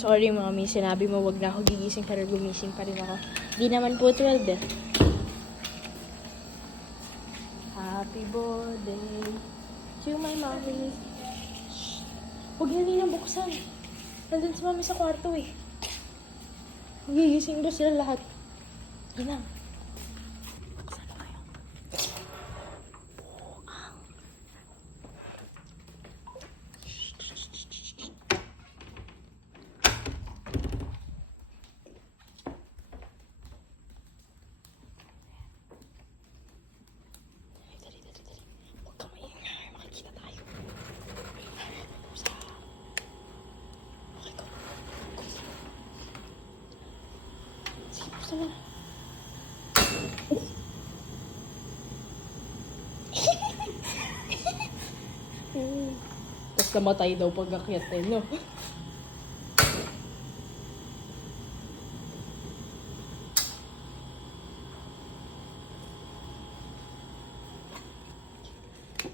Sorry, mommy. Sinabi mo wag na ako gigising pero gumising pa rin ako. Di naman po 12 eh. Happy birthday to my mommy. Shh. Huwag na nilang buksan. Nandun si mami sa kwarto eh. Gigising ba sila lahat? Yun na. Buksan na kayo. Buang. Dali. Huwag kang maingay. Makikita tayo. Pusa. Okay, go. Sige, pusa na. Tapos namatay daw pag akyat eh, no?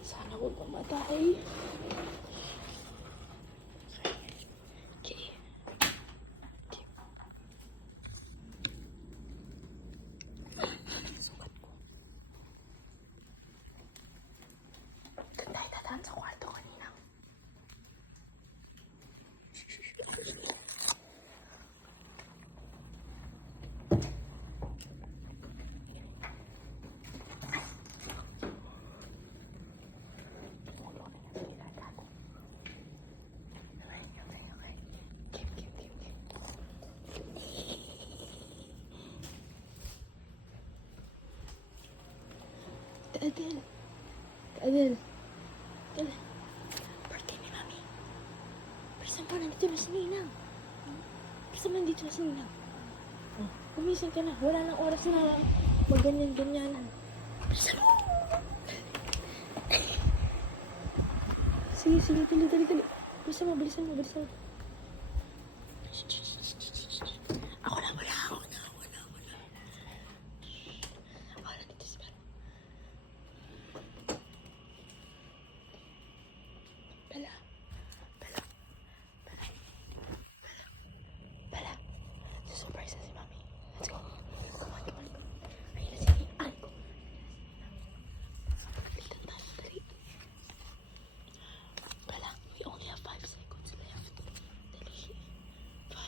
Sana huwag mamatay. Okay. Sukat ko. Doon tayo dadaan sa kwarto kanina. Adel. Birthday ni Mami. Pero saan pa nandito na si Ninang? Pero saan nandito na si Ninang? Oh, gumising ka na. Wala nang oras na magganyan-ganyanan. Pero saan? Sige. Dali. Bilisan mo. Ako na. Nandito si Bella. Bella. Surprise na si Mami. Let's go. Come on. Ayun na si Ay ko. Dito tayo. Dali. Bella, we only have 5 seconds left. Dali. 5. 4.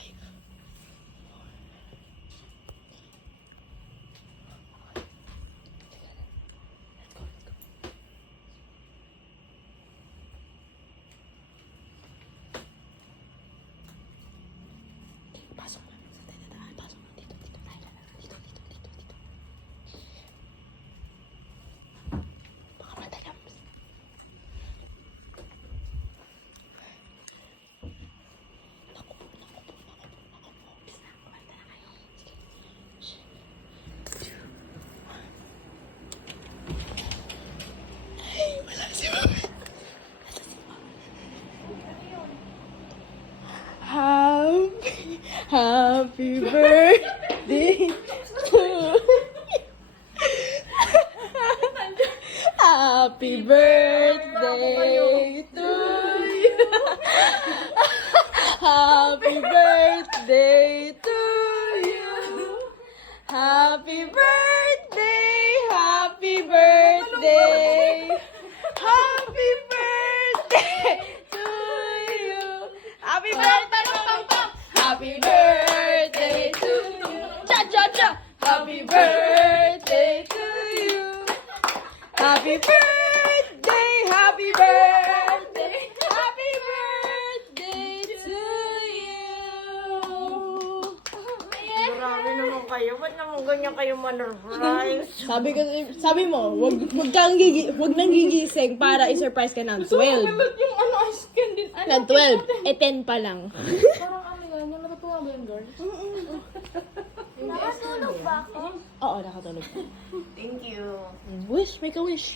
Let's go. Pasok mo sa dadaan. Pasok mo dito. Dito. Baka madagam. Naku po. Bis na. Kumanta na kayo. Sige. Shh. 2, 1. Ay, wala si Mami. Nasa si Mami. Happy birthday to Happy birthday to you. Happy birthday to you. Happy birthday. Happy birthday. Happy birthday to you. Happy birthday. Happy birthday to you. Cha. Happy birthday to you. Happy birthday. Happy birthday. Happy birthday to you. Grabe naman kayo. Ba't naman ganyan kayo manurprise? Sabi mo, wag nang gigising para i-surprise ka ng 12. Ba't yung ice cream din? Ng 12. 10 pa lang. Parang kami ganyan. Natutuwa ba yun, girl? Nakatulog ba ako? Oo, nakatulog. Thank you. Wish, make a wish.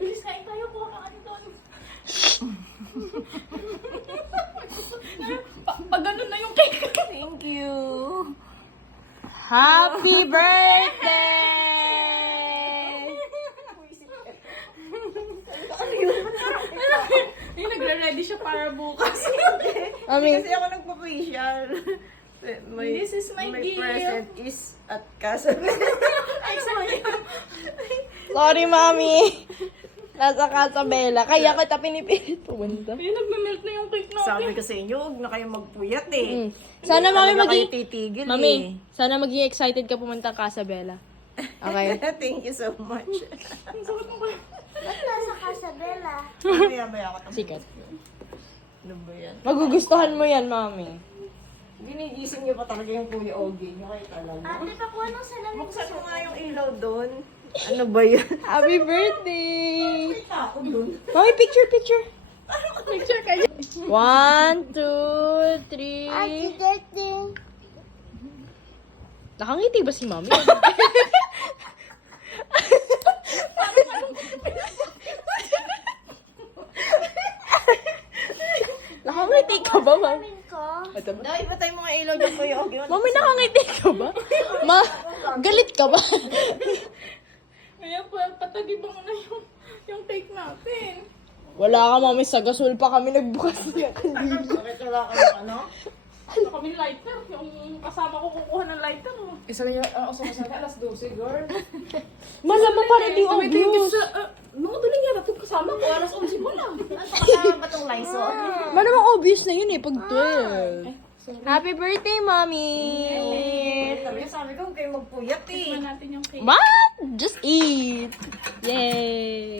Bilis kain tayo. Kuha ka ka dito. Pag ganun na yung cake. Thank you. Happy birthday! Yung nagre-ready siya para bukas. Mami, Kasi ako nagpa-facial. This is my gift. present is at Casabel. Ay, sorry. sorry, Mami. Nasa Casabela. Kaya kita pinipilit pumunta. Ay, nagme-melt na yung cake natin. Sabi ko sa inyo, huwag na kayo magpuyat eh. Sana, Mami, Talaga kayo maging... titigil Mami, eh. sana maging excited ka pumunta Casabela. Okay? Thank you so much. Ang sakit mo kayo. Ba't nasa Casabela? Maya-maya ako tapos. Sikat. Ano ba yan? Magugustuhan mo yan, Mami. Ginigising niyo pa talaga yung Kuya Ogie. Niyo kayo talaga. Ate, pakuha ng salamin Buksan mo nga yung ilaw doon. Ano ba yan? Happy birthday! Ako doon. Mami, picture, picture. Picture kayo. 1, 2, 3. Ate, getting. Nakangiti ba si Mami? Nakangiti ka ba, Mami? Salamin ko. Dahil ba tayo mga ilaw dyan, Kuya Ogie? Mami, nakangiti ka ba? Galit ka ba? Kaya patagibang na yung cake natin. Wala ka, Mami. Sa gasol pa kami nagbukas niya kanina. Bakit wala ka ng ano? Ano kami lighter? Yung kasama ko kukuha ng lighter. Oh. Isa na yung sumasada, alas 12, girl. Malamang pa rin yung obvious. Mga daling yan, natin kasama ko. Alas 11 mo lang. Kasama ba itong Lysol? Malamang obvious na yun eh, pag 12. Happy birthday, Mami! Sabi ko, huwag kayo magpuyat eh. Tignan natin yung cake. What? Just eat! Yay!